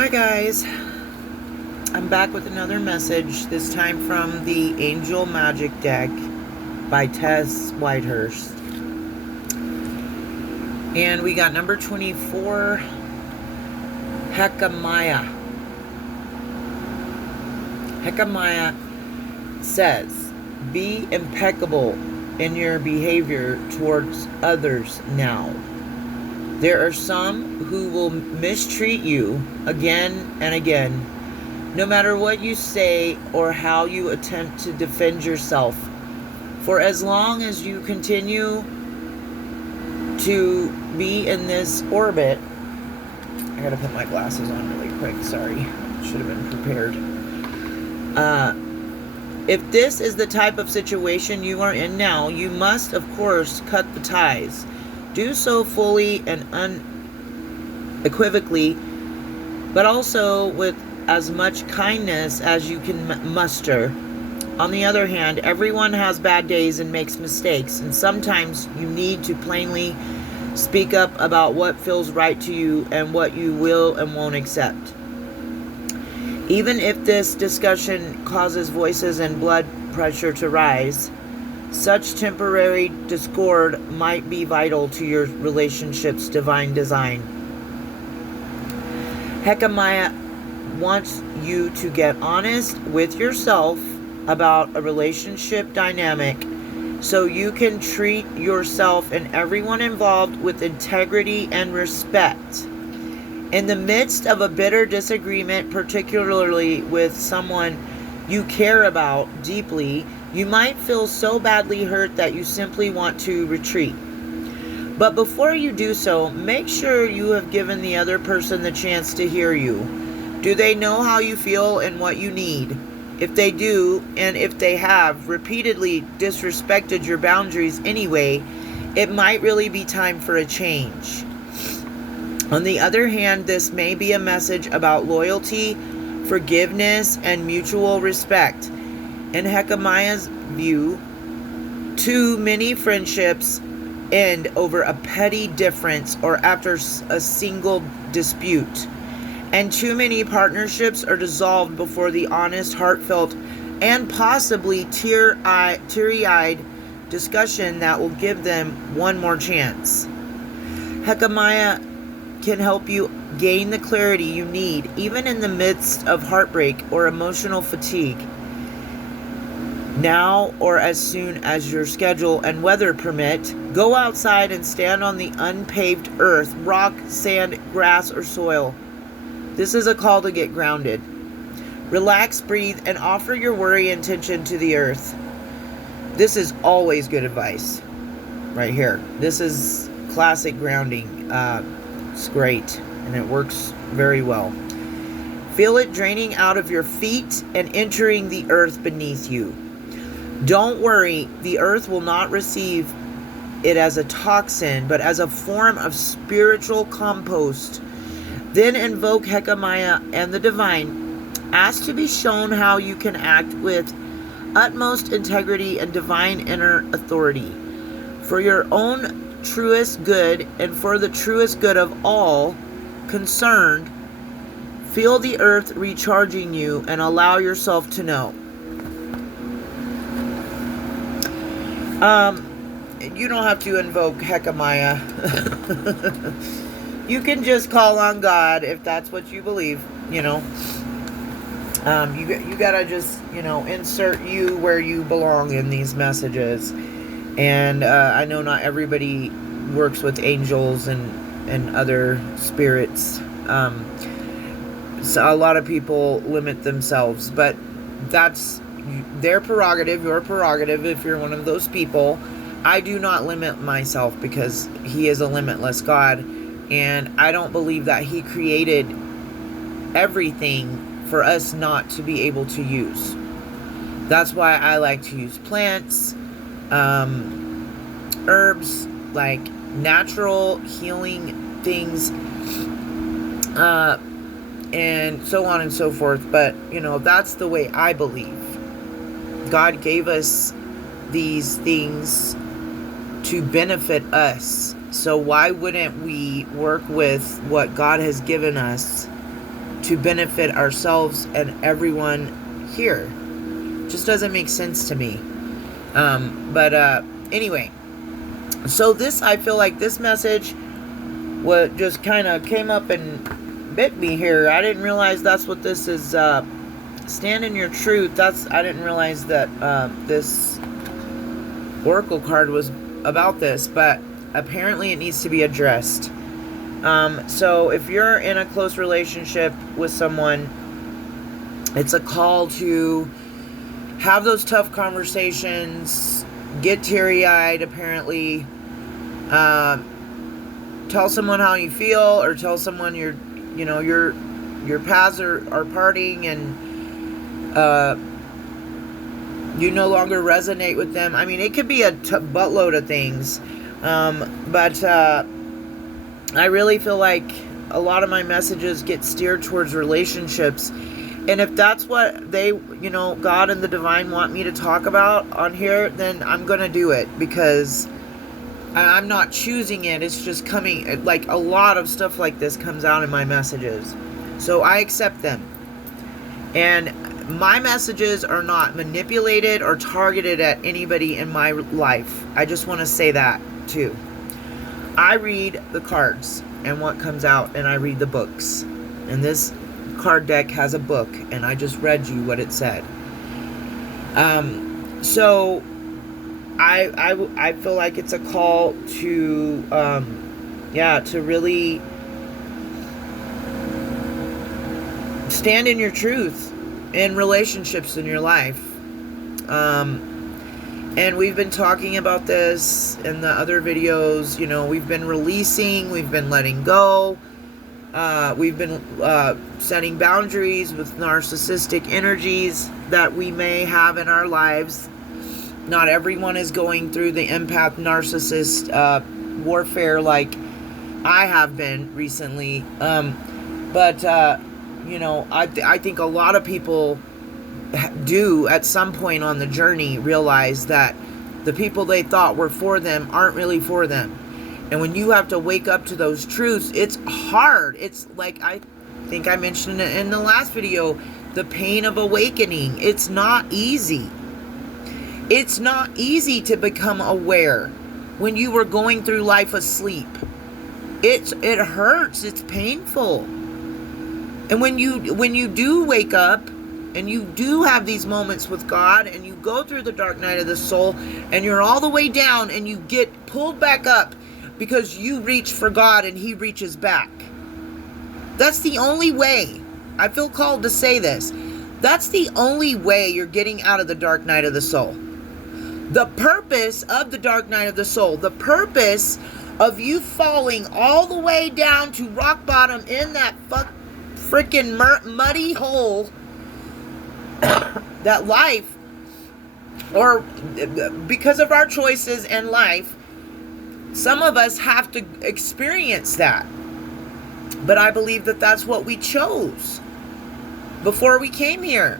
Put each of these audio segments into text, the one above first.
Hi guys, I'm back with another message, this time from the Angel Magic deck by Tess Whitehurst. And we got number 24, Hecamaya. Hecamaya says, be impeccable in your behavior towards others now. There are some who will mistreat you again and again, no matter what you say or how you attempt to defend yourself. For as long as you continue to be in this orbit, I gotta put my glasses on really quick, sorry, should have been prepared. If this is the type of situation you are in now, you must, of course, cut the ties. Do so fully and unequivocally, but also with as much kindness as you can muster. On the other hand, everyone has bad days and makes mistakes, and sometimes you need to plainly speak up about what feels right to you and what you will and won't accept. Even if this discussion causes voices and blood pressure to rise, such temporary discord might be vital to your relationship's divine design. Hecamaya wants you to get honest with yourself about a relationship dynamic so you can treat yourself and everyone involved with integrity and respect. In the midst of a bitter disagreement, particularly with someone you care about deeply, you might feel so badly hurt that you simply want to retreat. But before you do so, make sure you have given the other person the chance to hear you. Do they know how you feel and what you need? If they do, and if they have repeatedly disrespected your boundaries anyway, it might really be time for a change. On the other hand, this may be a message about loyalty, forgiveness, and mutual respect. In Hecamaya's view, too many friendships end over a petty difference or after a single dispute, and too many partnerships are dissolved before the honest, heartfelt, and possibly teary-eyed discussion that will give them one more chance. Hecamaya can help you gain the clarity you need, even in the midst of heartbreak or emotional fatigue. Now, or as soon as your schedule and weather permit, go outside and stand on the unpaved earth, rock, sand, grass, or soil. This is a call to get grounded. Relax, breathe, and offer your worry and tension to the earth. This is always good advice. Right here. This is classic grounding. It's great, and it works very well. Feel it draining out of your feet and entering the earth beneath you. Don't worry, the earth will not receive it as a toxin, but as a form of spiritual compost. Then invoke Hecamaya and the divine. Ask to be shown how you can act with utmost integrity and divine inner authority. For your own truest good and for the truest good of all concerned, feel the earth recharging you and allow yourself to know. You don't have to invoke Hecamaya. You can just call on God if that's what you believe, you know. You gotta just, insert you where you belong in these messages. And I know not everybody works with angels and other spirits. So a lot of people limit themselves, but that's their prerogative, your prerogative if you're one of those people. I do not limit myself because He is a limitless God, and I don't believe that He created everything for us not to be able to use. That's why I like to use plants, herbs, like natural healing things, and so on and so forth. But, that's the way I believe. God gave us these things to benefit us. So why wouldn't we work with what God has given us to benefit ourselves and everyone here. Just doesn't make sense to me. But anyway, so I feel like this message just kind of came up and bit me here. I didn't realize that's what this is. Stand in your truth. I didn't realize that this oracle card was about this, but apparently it needs to be addressed. So if you're in a close relationship with someone, it's a call to have those tough conversations, get teary-eyed, apparently, tell someone how you feel, or tell someone your paths are parting, and you no longer resonate with them. I mean, it could be a buttload of things, but I really feel like a lot of my messages get steered towards relationships. And if that's what they, God and the divine want me to talk about on here, then I'm going to do it, because I'm not choosing it. It's just coming, like a lot of stuff like this comes out in my messages. So I accept them. And my messages are not manipulated or targeted at anybody in my life. I just want to say that too. I read the cards and what comes out, and I read the books. And this card deck has a book, and I just read you what it said. So I feel like it's a call to to really stand in your truth in relationships in your life. And we've been talking about this in the other videos. We've been releasing, we've been letting go. We've been setting boundaries with narcissistic energies that we may have in our lives. Not everyone is going through the empath narcissist warfare like I have been recently. But I think a lot of people do at some point on the journey realize that the people they thought were for them aren't really for them. And when you have to wake up to those truths, it's hard. It's like, I think I mentioned it in the last video, the pain of awakening. It's not easy. It's not easy to become aware when you were going through life asleep. It hurts. It's painful. And when you do wake up and you do have these moments with God, and you go through the dark night of the soul, and you're all the way down, and you get pulled back up because you reach for God and He reaches back. That's the only way. I feel called to say this. That's the only way you're getting out of the dark night of the soul. The purpose of the dark night of the soul, the purpose of you falling all the way down to rock bottom in that freaking muddy hole that life, or because of our choices in life, some of us have to experience that. But I believe that that's what we chose before we came here.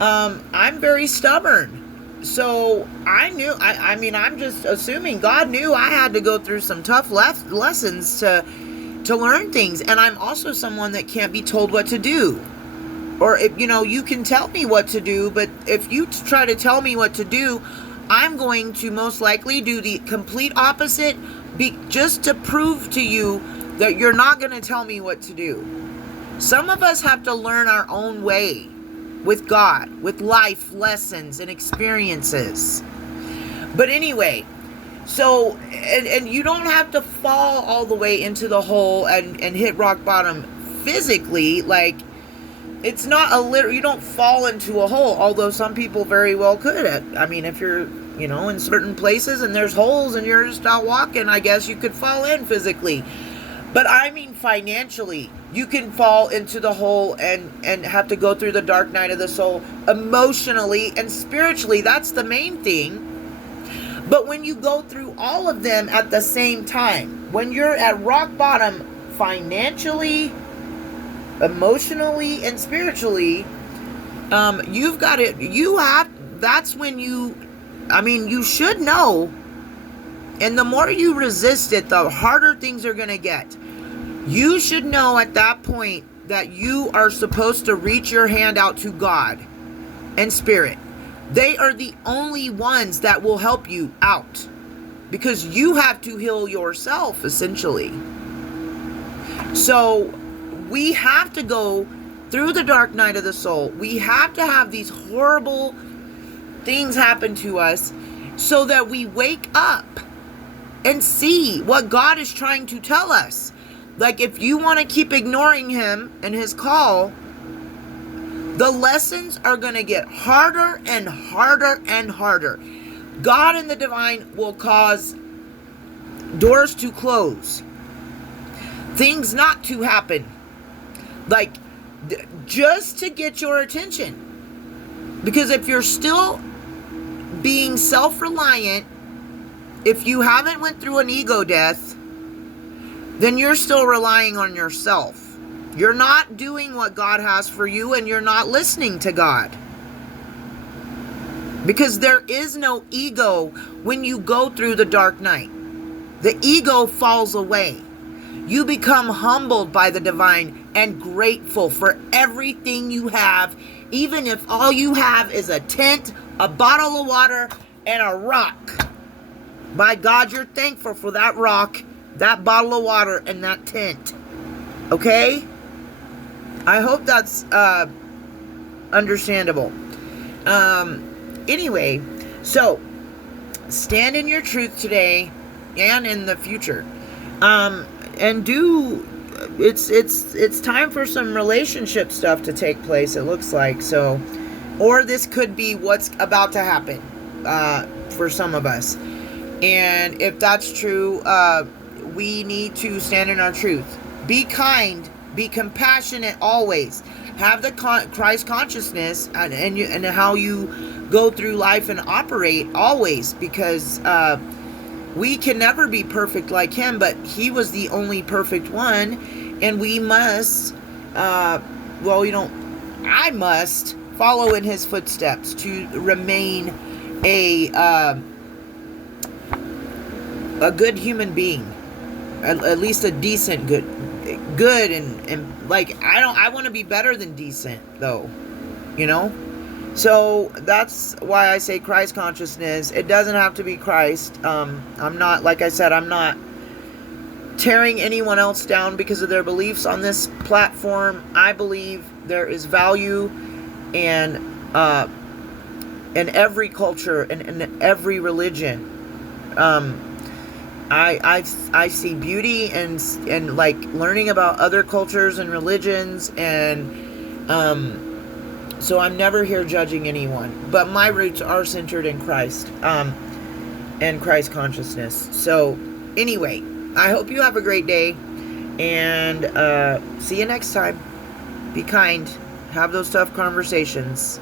I'm very stubborn. So I knew, I'm just assuming God knew I had to go through some tough lessons to learn things. And I'm also someone that can't be told what to do. Or, if you can tell me what to do, but if you try to tell me what to do, I'm going to most likely do the complete opposite, just to prove to you that you're not going to tell me what to do. Some of us have to learn our own way with God, with life lessons and experiences. But anyway, so, and you don't have to fall all the way into the hole and hit rock bottom physically. Like, it's not you don't fall into a hole, although some people very well could. If you're, in certain places and there's holes and you're just out walking, I guess you could fall in physically. But I mean financially, you can fall into the hole and have to go through the dark night of the soul emotionally and spiritually. That's the main thing. But when you go through all of them at the same time, when you're at rock bottom financially, emotionally, and spiritually, you've got it. That's when you should know. And the more you resist it, the harder things are going to get. You should know at that point that you are supposed to reach your hand out to God and Spirit. They are the only ones that will help you out, because you have to heal yourself, essentially. So we have to go through the dark night of the soul. We have to have these horrible things happen to us so that we wake up and see what God is trying to tell us. Like, if you want to keep ignoring him and his call, the lessons are going to get harder and harder and harder. God and the divine will cause doors to close, things not to happen, like just to get your attention. Because if you're still being self-reliant, if you haven't went through an ego death, then you're still relying on yourself. You're not doing what God has for you, and you're not listening to God. Because there is no ego when you go through the dark night. The ego falls away. You become humbled by the divine and grateful for everything you have, even if all you have is a tent, a bottle of water, and a rock. By God, you're thankful for that rock, that bottle of water, and that tent. Okay? I hope that's understandable. Anyway, so stand in your truth today and in the future. And it's time for some relationship stuff to take place, it looks like. So, or this could be what's about to happen for some of us. And if that's true, we need to stand in our truth. Be kind, be compassionate always. Have the Christ consciousness and how you go through life and operate always, because we can never be perfect like him, but he was the only perfect one, and we must, I must follow in his footsteps to remain a good human being, at least a decent good, and like, I want to be better than decent, though, you know. So that's why I say Christ consciousness. It doesn't have to be Christ. I'm not, like I said, I'm not tearing anyone else down because of their beliefs on this platform. I believe there is value in every culture and in every religion. I see beauty and like learning about other cultures and religions, and so I'm never here judging anyone, but my roots are centered in Christ, and Christ consciousness. So anyway, I hope you have a great day, and see you next time. Be kind. Have those tough conversations.